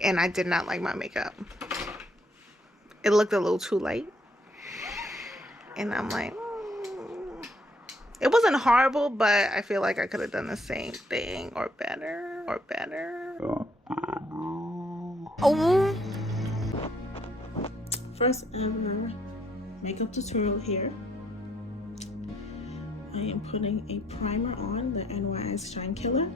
and I did not like my makeup. It looked a little too light. And I'm like, it wasn't horrible, but I feel like I could have done the same thing or better. Oh. First ever makeup tutorial here. I am putting a primer on, the NYX Shine Killer,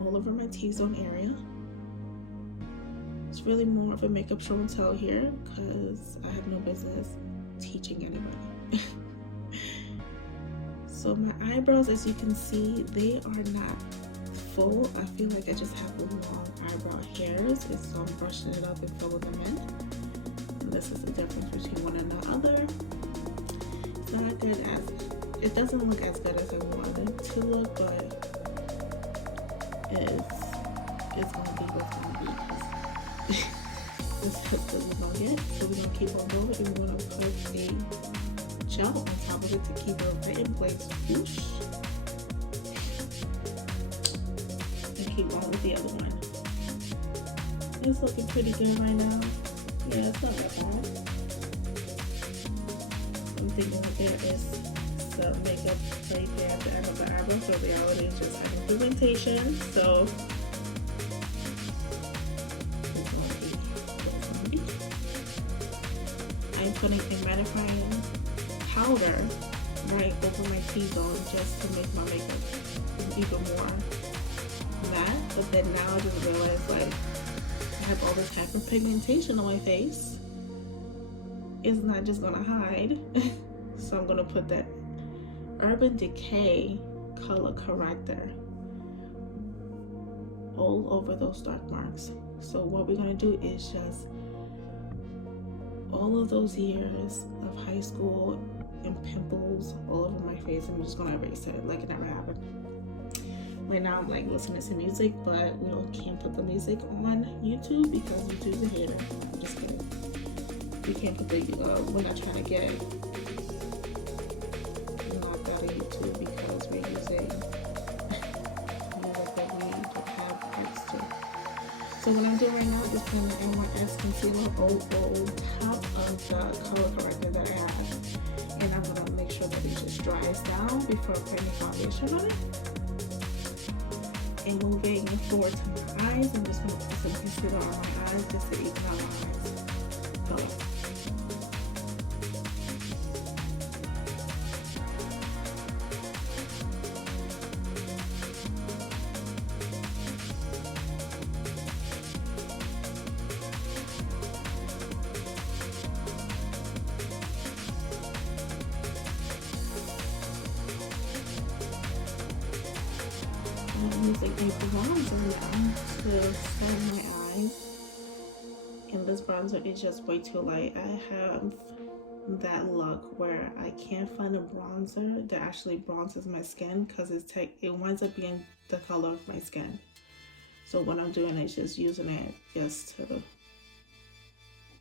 all over my T-zone area. It's really more of a makeup show and tell here because I have no business teaching anybody. So my eyebrows, as you can see, they are not full. I feel like I just have long eyebrow hairs, so I'm brushing it up and filling them in. And this is the difference between one and the other. It's not good as, it doesn't look as good as I wanted it to look, but it's gonna be what's gonna be. This is what we're gonna get. So we're gonna keep on going, and we're gonna put a gel on top of it to keep it right in place. Whoosh. And keep on with the other one. It's looking pretty good right now. Yeah, it's not that bad. I'm thinking that there is some makeup right there at the end of the eyebrow, so the reality is just having pigmentation. So I'm putting a mattifying powder right over my T-zone just to make my makeup even more matte. But then now I just realized, like, I have all this hyperpigmentation on my face. It's not just gonna hide. So I'm gonna put that Urban Decay color corrector all over those dark marks. So what we're gonna do is just all of those years of high school and pimples all over my face, I'm just gonna erase it like it never happened. Right now I'm like listening to music, but can't put the music on YouTube because YouTube's a hater. I'm just kidding. We can't put the, we're not trying to get knocked out of YouTube because we're using music that we don't have rights to. So what I'm doing right now is putting the NYX concealer over top of the color corrector that I have. And I'm going to make sure that it just dries down before putting the foundation on it. And moving forward to my eyes, I'm just going to put some concealer on my eyes just to even out my eyes color. I'm using a bronzer now to set my eyes, and this bronzer is just way too light. I have that luck where I can't find a bronzer that actually bronzes my skin because it winds up being the color of my skin. So what I'm doing is just using it just to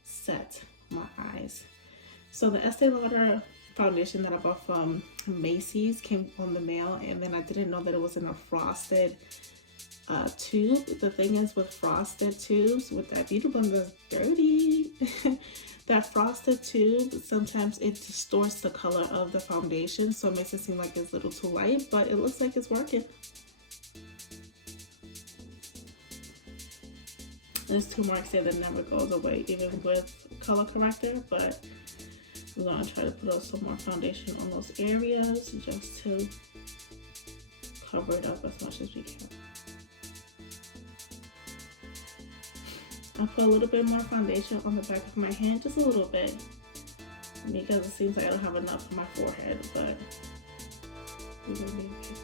set my eyes. So the Estee Lauder foundation that I bought from Macy's came on the mail, and then I didn't know that it was in a frosted tube. The thing is with frosted tubes, with that beauty blender dirty, that frosted tube, sometimes it distorts the color of the foundation, so it makes it seem like it's a little too light, but it looks like it's working. There's two marks there that never goes away, even with color corrector, but we're gonna try to put some more foundation on those areas just to cover it up as much as we can. I'll put a little bit more foundation on the back of my hand, just a little bit, because it seems like I don't have enough on my forehead, but we're gonna be okay.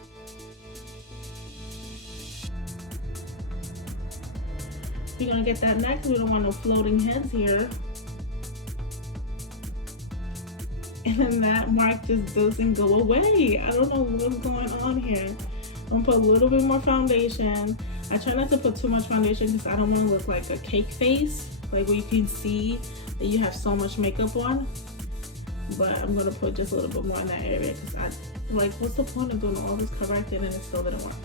We're gonna get that next. We don't want no floating heads here. And then that mark just doesn't go away. I don't know what's going on here. I'm gonna put a little bit more foundation. I try not to put too much foundation because I don't want to look like a cake face, like where you can see that you have so much makeup on. But I'm gonna put just a little bit more in that area because what's the point of doing all this correcting and it still didn't work?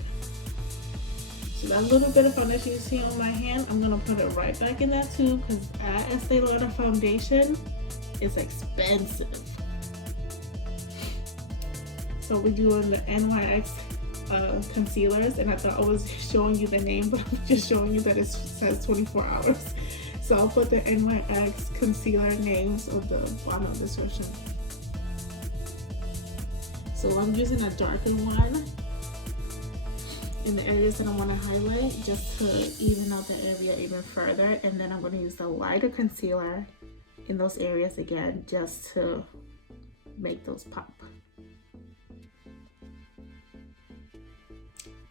So that little bit of foundation you see on my hand, I'm gonna put it right back in that tube because that Estee Lauder foundation is expensive. So we're doing the NYX concealers, and I thought I was showing you the name, but I'm just showing you that it says 24 hours. So I'll put the NYX concealer names on the bottom of the description. So I'm using a darker one in the areas that I want to highlight just to even out the area even further, and then I'm going to use the lighter concealer in those areas again just to make those pop.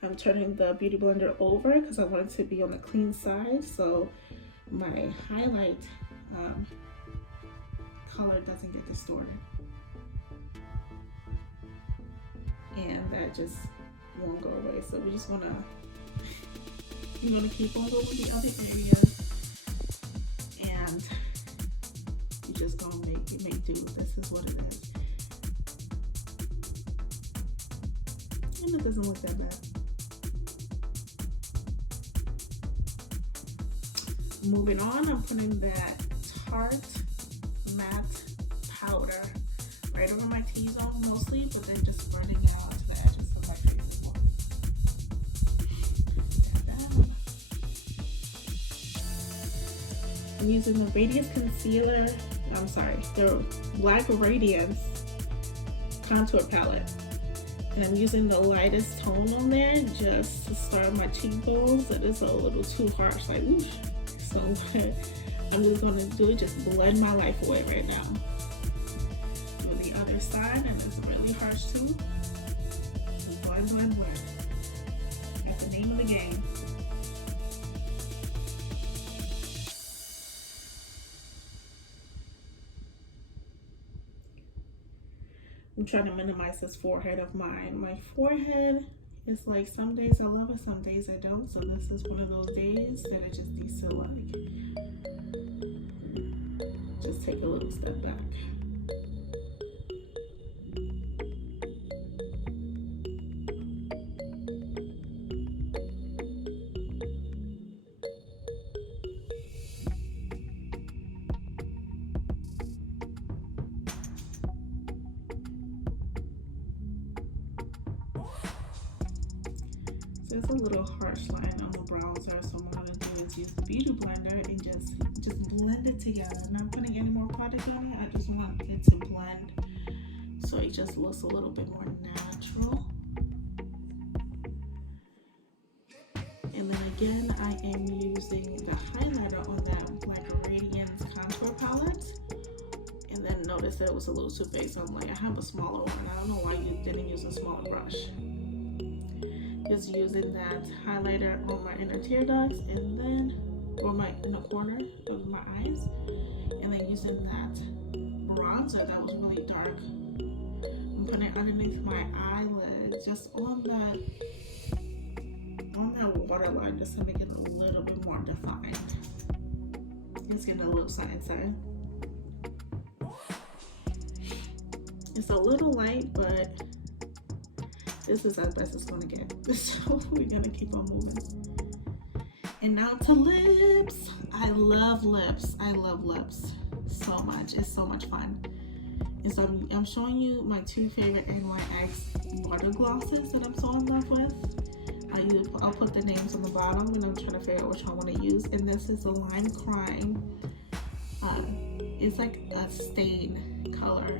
I'm turning the Beauty Blender over because I want it to be on the clean side so my highlight color doesn't get distorted. And that just won't go away. So we just wanna, you're gonna keep on going with the other areas, and you just gonna make do. This is what it is. And it doesn't look that bad. Moving on, I'm putting that Tarte matte powder right over my T-zone mostly, but then just spreading it out to the edges of my face as well. I'm using the Radiance concealer, the Black Radiance contour palette. And I'm using the lightest tone on there just to start my cheekbones. That is a little too harsh, like whoosh. So what I'm just gonna do is just blend my life away right now. Do the other side, and it's really harsh too. Just blend, blend, blend. That's the name of the game. I'm trying to minimize this forehead of mine. My forehead is like, some days I love it, some days I don't. So this is one of those days that I just need to like, just take a little step back. There's a little harsh line on the bronzer, so what I'm gonna do is use the Beauty Blender and just blend it together. I'm not putting any more product on it. I just want it to blend so it just looks a little bit more natural. And then again, I am using the highlighter on that Black Radiance contour palette. And then notice that it was a little too big, so I'm like, I have a smaller one. I don't know why you didn't use a smaller brush. Just using that highlighter on my inner tear ducts, and then in the corner of my eyes, and then using that bronzer that was really dark, I'm putting it underneath my eyelid, just on that waterline, just to make it a little bit more defined. It's getting a little side. It's a little light, but this is as best it's gonna get. So we're gonna keep on moving. And now to lips. I love lips. I love lips so much. It's so much fun. And so I'm showing you my two favorite NYX Butterglosses that I'm so in love with. I'll put the names on the bottom, and I'm trying to figure out which one I want to use. And this is a Lime Crime. It's like a stain color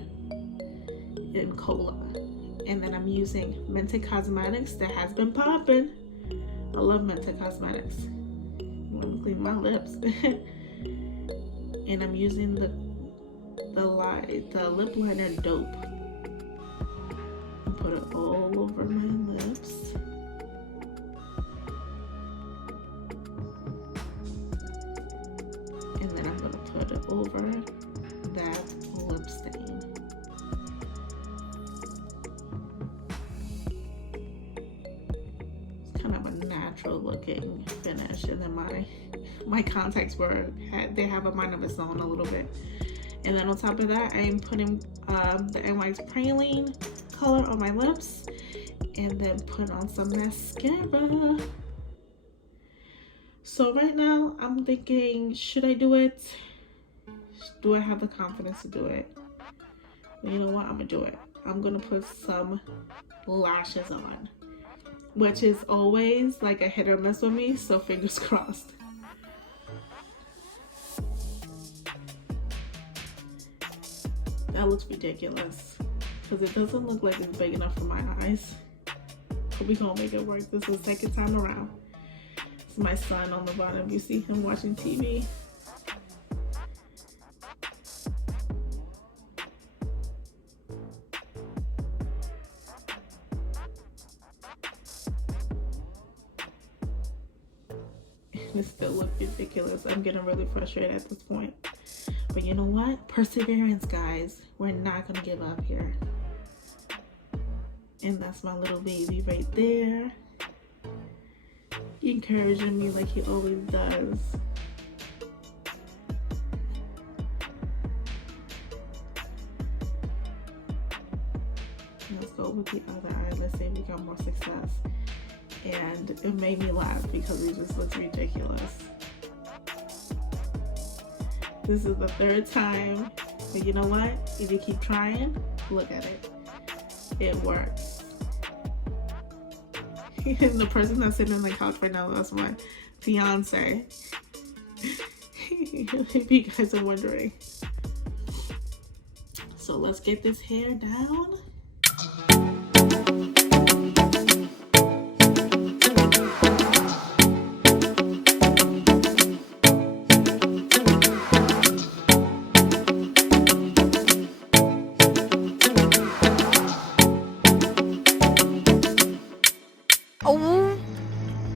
in cola. And then I'm using Mented Cosmetics that has been popping. I love Mented Cosmetics. Let me clean my lips. And I'm using the lip liner Dope. And put it all over my lips. And then I'm gonna put it over that lip stain. Natural looking finish, and then my contacts they have a mind of its own a little bit. And then on top of that, I am putting the NYX Praline color on my lips, and then put on some mascara. So right now I'm thinking, should I do it? Do I have the confidence to do it? You know what? I'm gonna do it. I'm gonna put some lashes on, which is always like a hit or miss with me, so fingers crossed. That looks ridiculous because it doesn't look like it's big enough for my eyes. But we gonna make it work. This is the second time around. It's my son on the bottom. You see him watching TV. It still looks ridiculous. I'm getting really frustrated at this point. But you know what? Perseverance, guys. We're not gonna give up here. And that's my little baby right there. Encouraging me like he always does. Let's go with the other eye. Let's see if we got more success. And it made me laugh because it just looks ridiculous. This is the third time, but you know what? If you keep trying, look at it. It works. And the person that's sitting on the couch right now, that's my fiance. If you guys are wondering. So let's get this hair down.